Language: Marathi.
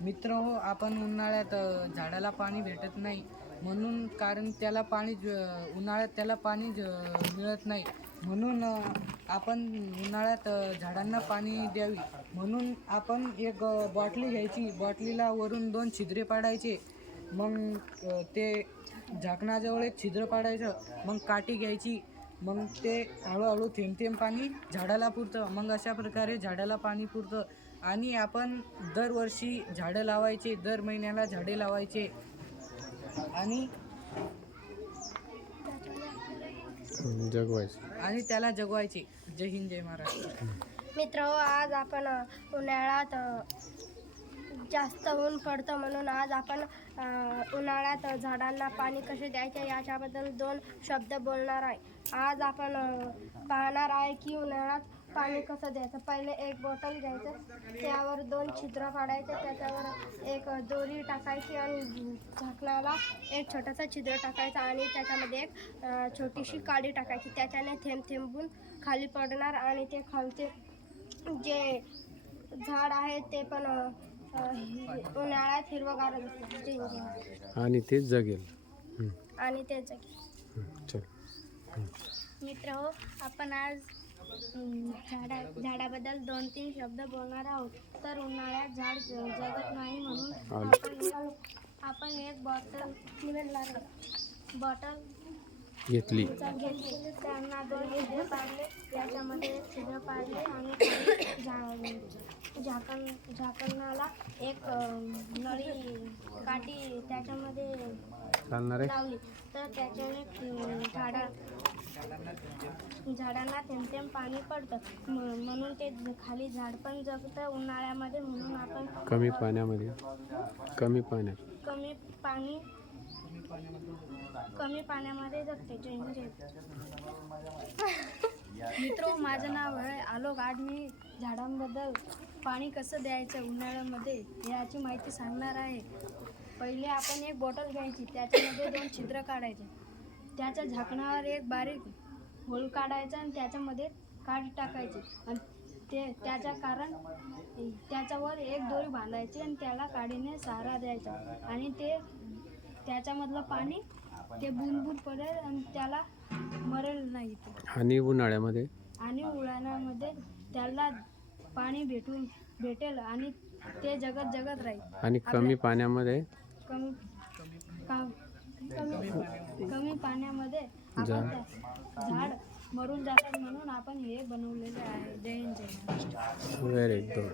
मित्र हो, आपण उन्हाळ्यात झाडाला पाणी भेटत नाही म्हणून, कारण त्याला पाणी उन्हाळ्यात त्याला पाणी मिळत नाही म्हणून आपण उन्हाळ्यात झाडांना पाणी द्यावी म्हणून आपण एक बाटली घ्यायची. बाटलीला वरून 2 छिद्रे पाडायचे. मग ते झाकणाजवळ एक छिद्र पाडायचं. मग काठी घ्यायची. मग ते हळूहळू थेंब थेंब पाणी झाडाला पुरतं. मग अशा प्रकारे झाडाला पाणी पुरतं. आणि आपण दरवर्षी झाडं लावायचे, दर महिन्याला झाडे लावायचे आणि त्याला जगवायचे. जय हिंद, जय महाराष्ट्र. मित्रांनो, आज आपण उन्हाळ्यात जास्त ऊन पडतं म्हणून आज आपण उन्हाळ्यात झाडांना पाणी कसे द्यायचे याच्याबद्दल 2 शब्द बोलणार आहे. आज आपण पाहणार आहे की उन्हाळ्यात पाणी कसं द्यायचं. पहिले एक बॉटल घ्यायचं, त्यावर 2 छिद्र पाडायचे, त्याच्यावर एक दोरी टाकायची आणि झाकणाला एक छोटासा छिद्र टाकायचा आणि त्याच्यामध्ये एक छोटीशी काडी टाकायची. त्याच्याने थेंब थेंबून खाली पडणार आणि ते खालचे जे झाड आहे ते पण उन्हाळ्यात हिरवगार असते आणि तेच जगेल. चल मित्र हो, आपण आज झाडाबद्दल 2-3 शब्द बोलणार आहोत. तर उन्हाळ्यात झाड जगत नाही म्हणून आपण एक बॉटल घेतली. त्यांना 2 छिद्र पाडले, त्याच्यामध्ये एक छिद्र पाडले आणि झाकणाला एक नळी काठी त्याच्यामध्ये लावली. तर त्याच्याने झाडांना थेंब थेंब पाणी पडतं म्हणून ते खाली झाड पण जगतं उन्हाळ्यामध्ये. म्हणून आपण कमी पाण्यामध्ये जगते. जय. मित्र, माझं नाव आहे आलोक. आज मी झाडांबद्दल पाणी कसं द्यायचं उन्हाळ्यामध्ये याची माहिती सांगणार आहे. पहिले आपण एक बॉटल घ्यायची, त्याच्यामध्ये 2 छिद्र काढायचे, त्याच्या झाकणावर एक बारीक होल काढायचा आणि त्याच्यामध्ये काडी टाकायची आणि त्याच्यावर एक दोरी बांधायची आणि त्याला काडीने सहारा द्यायचा आणि त्याच्यामधलं पाणी ते बुंद पडेल आणि त्याला मरेल नाही. आणि उन्हाळ्यामध्ये त्याला पाणी भेटेल आणि ते जगत राहील. आणि कमी पाण्यामध्ये झाड मरून जातात म्हणून आपण हे बनवलेले आहे. जय हिंद, जय महाराष्ट्र. Very good.